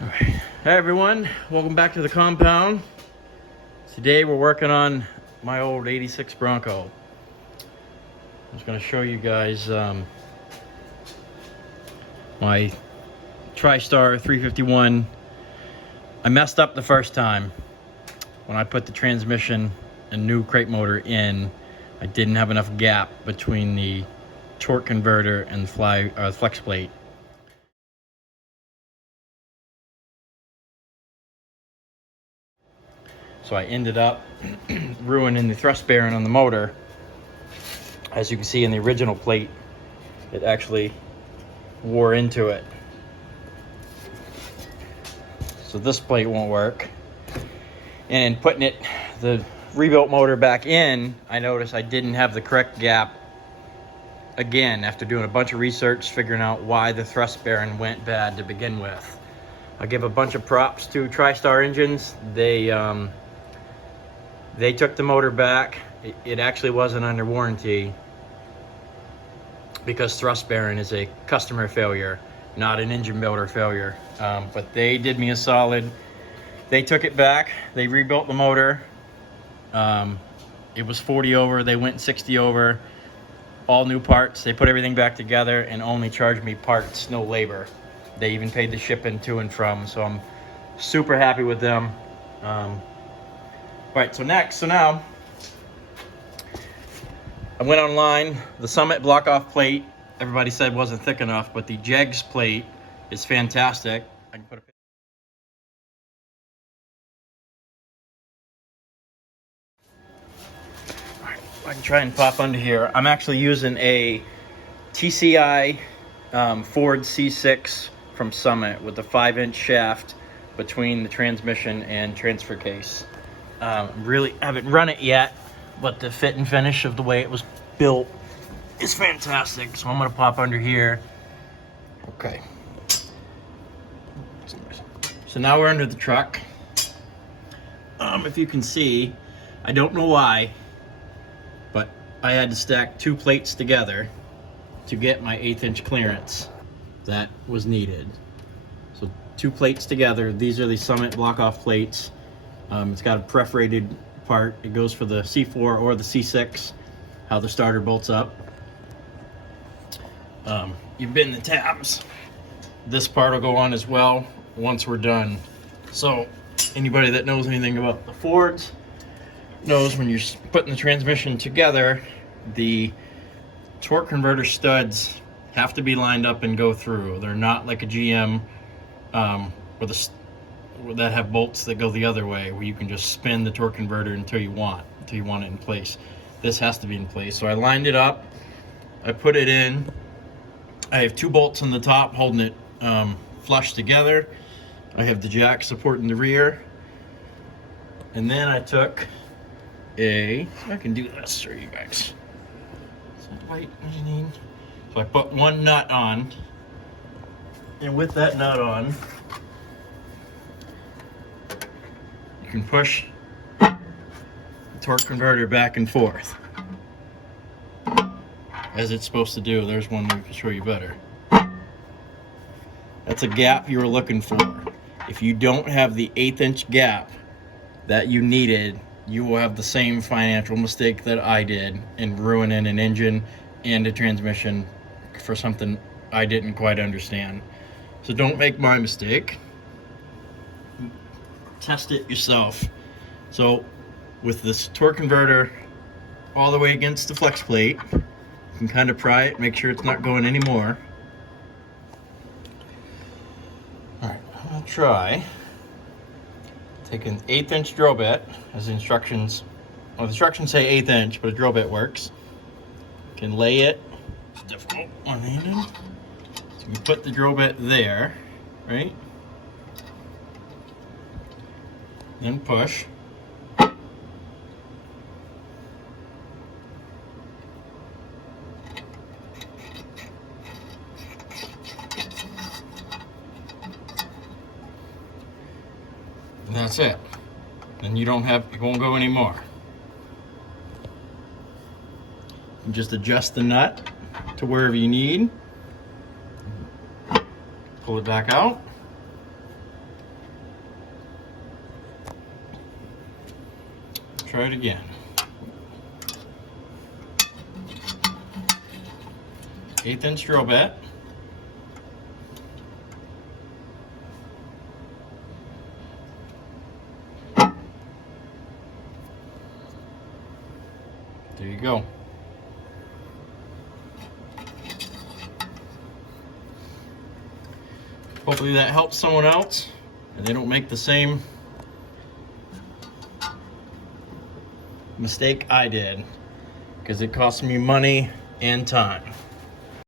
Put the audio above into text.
Hey everyone, welcome back to the compound. Today we're working on my old 86 Bronco. I'm just going to show you guys my TriStar 351. I messed up the first time when I put the transmission and new crate motor in. I didn't have enough gap between the torque converter and the flex plate. So I ended up ruining the thrust bearing on the motor. As you can see in the original plate, it actually wore into it. So this plate won't work. And in putting the rebuilt motor back in, I noticed I didn't have the correct gap again after doing a bunch of research, figuring out why the thrust bearing went bad to begin with. I give a bunch of props to TriStar Engines. They took the motor back. It actually wasn't under warranty because thrust bearing is a customer failure, not an engine builder failure. But they did me a solid. They took it back. They rebuilt the motor. It was 40 over. They went 60 over. All new parts. They put everything back together and only charged me parts, no labor. They even paid the shipping to and from. So I'm super happy with them. Right, so now, I went online. The Summit block-off plate, everybody said wasn't thick enough, but the Jegs plate is fantastic. I can put a Alright, I can try and pop under here. I'm actually using a TCI Ford C6 from Summit with a 5-inch shaft between the transmission and transfer case. Really haven't run it yet, but the fit and finish of the way it was built is fantastic. So I'm gonna pop under here. Okay. So now we're under the truck. If you can see, I don't know why, but I had to stack two plates together to get my 1/8-inch clearance that was needed. So two plates together. These are the Summit block-off plates. It's got a perforated part. It goes for the C4 or the C6, how the starter bolts up. You've been the tabs. This part will go on as well once we're done. So anybody that knows anything about the Fords knows when you're putting the transmission together, the torque converter studs have to be lined up and go through. They're not like a GM that have bolts that go the other way, where you can just spin the torque converter until you want it in place. This has to be in place. So I lined it up, I put it in. I have two bolts on the top holding it flush together. I have the jack supporting the rear. And then I took I can do this for you guys. So I put one nut on, and with that nut on, you can push the torque converter back and forth as it's supposed to do. There's one we can show you better. That's a gap you were looking for. If you don't have the 1/8-inch gap that you needed, you will have the same financial mistake that I did in ruining an engine and a transmission for something I didn't quite understand. So don't make my mistake. Test it yourself. So with this torque converter all the way against the flex plate, you can kind of pry it, make sure it's not going anymore. Alright, I'm gonna try take an 1/8-inch drill bit, as the instructions, well, the instructions say 1/8 inch, but a drill bit works. You can lay it, it's difficult one-handed. So you put the drill bit there, right? Then push. And that's it. Then it won't go anymore. You just adjust the nut to wherever you need. Pull it back out. Try it again. 1/8 inch drill bit. There you go. Hopefully that helps someone else and they don't make the same mistake I did, because it cost me money and time.